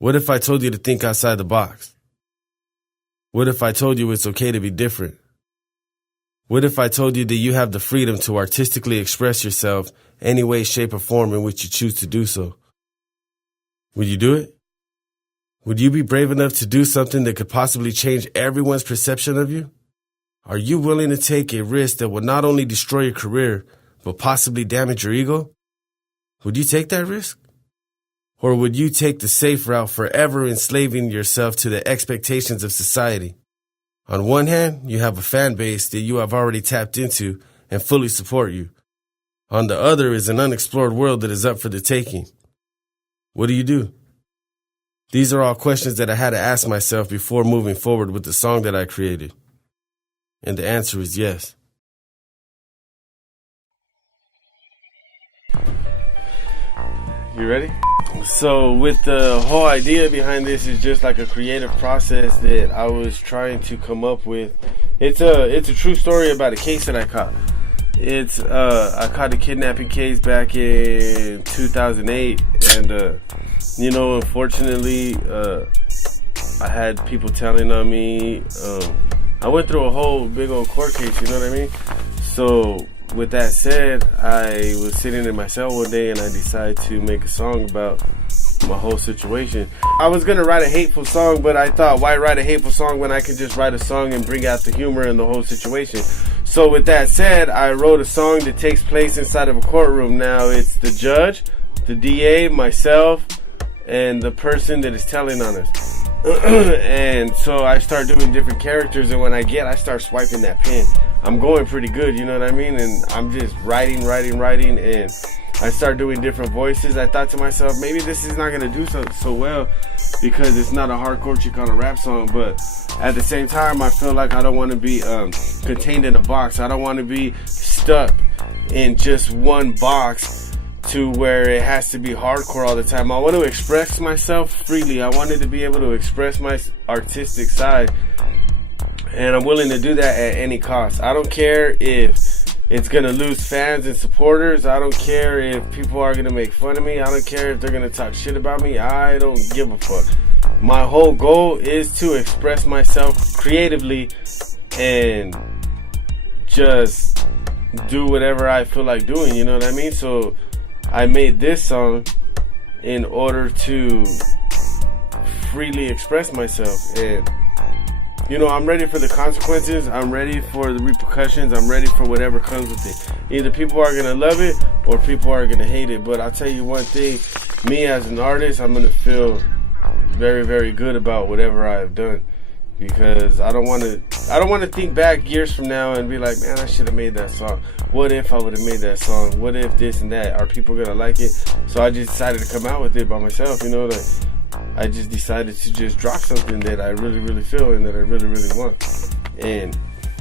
What if I told you to think outside the box? What if I told you it's okay to be different? What if I told you that you have the freedom to artistically express yourself any way, shape, or form in which you choose to do so? Would you do it? Would you be brave enough to do something that could possibly change everyone's perception of you? Are you willing to take a risk that will not only destroy your career, but possibly damage your ego? Would you take that risk? Or would you take the safe route, forever enslaving yourself to the expectations of society? On one hand, you have a fan base that you have already tapped into and fully support you. On the other is an unexplored world that is up for the taking. What do you do? These are all questions that I had to ask myself before moving forward with the song that I created. And the answer is yes. You ready? So with the whole idea behind this is just like a creative process that I was trying to come up with. It's a true story about a case that I caught. I caught a kidnapping case back in 2008, and unfortunately, I had people telling on me. I went through a whole big old court case, you know what I mean? So with that said, I was sitting in my cell one day and I decided to make a song about my whole situation. I was gonna write a hateful song, but I thought, why write a hateful song when I can just write a song and bring out the humor in the whole situation? So with that said, I wrote a song that takes place inside of a courtroom. Now it's the judge, the DA, myself, and the person that is telling on us. And so I start doing different characters, and when I start swiping that pen, I'm going pretty good, you know what I mean? And I'm just writing, and I start doing different voices. I thought to myself, maybe this is not going to do so well because it's not a hardcore Chicano rap song, but at the same time, I feel like I don't want to be contained in a box. I don't want to be stuck in just one box to where it has to be hardcore all the time. I want to express myself freely. I wanted to be able to express my artistic side, and I'm willing to do that at any cost. I don't care if it's gonna lose fans and supporters. I don't care if people are gonna make fun of me. I don't care if they're gonna talk shit about me. I don't give a fuck. My whole goal is to express myself creatively and just do whatever I feel like doing, you know what I mean? So I made this song in order to freely express myself, and I'm ready for the consequences. I'm ready for the repercussions. I'm ready for whatever comes with it. Either people are gonna love it or people are gonna hate it. But I'll tell you one thing, me as an artist, I'm gonna feel very, very good about whatever I've done, because I don't want to think back years from now and be like, man, I should have made that song. What if I would have made that song? What if this and that? Are people gonna like it? So I just decided to come out with it by myself, I just decided to just drop something that I really, really feel and that I really, really want. And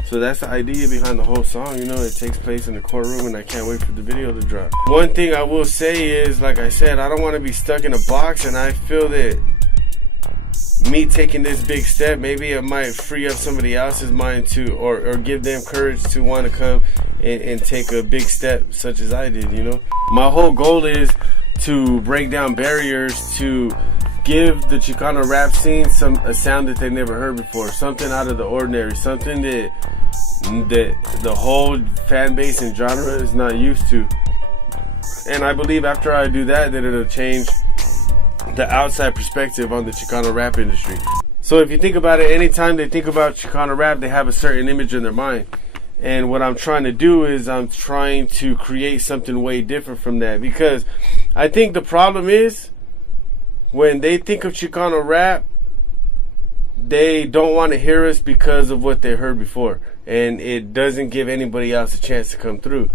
so that's the idea behind the whole song. It takes place in the courtroom, and I can't wait for the video to drop. One thing I will say is, like I said, I don't want to be stuck in a box, and I feel that me taking this big step, maybe it might free up somebody else's mind to, or give them courage to want to come and take a big step such as I did, My whole goal is to break down barriers, to give the Chicano rap scene a sound that they never heard before, something out of the ordinary, something that the whole fan base and genre is not used to. And I believe after I do that it'll change the outside perspective on the Chicano rap industry. So if you think about it, anytime they think about Chicano rap, they have a certain image in their mind. And what I'm trying to do is I'm trying to create something way different from that, because I think the problem is when they think of Chicano rap, they don't want to hear us because of what they heard before, and it doesn't give anybody else a chance to come through.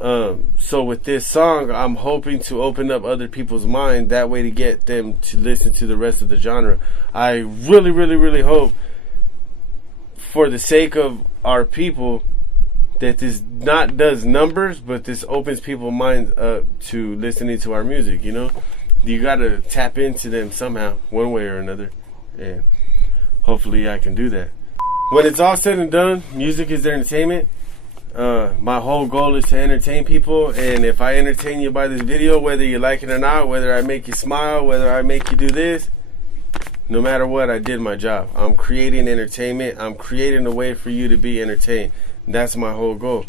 So with this song, I'm hoping to open up other people's mind, that way to get them to listen to the rest of the genre. I really, really, really hope, for the sake of our people, that this not does numbers, but this opens people's minds up to listening to our music. You gotta tap into them somehow, one way or another, and hopefully I can do that. When it's all said and done, music is entertainment. My whole goal is to entertain people, and if I entertain you by this video, whether you like it or not, whether I make you smile, whether I make you do this, no matter what, I did my job. I'm creating entertainment. I'm creating a way for you to be entertained. That's my whole goal.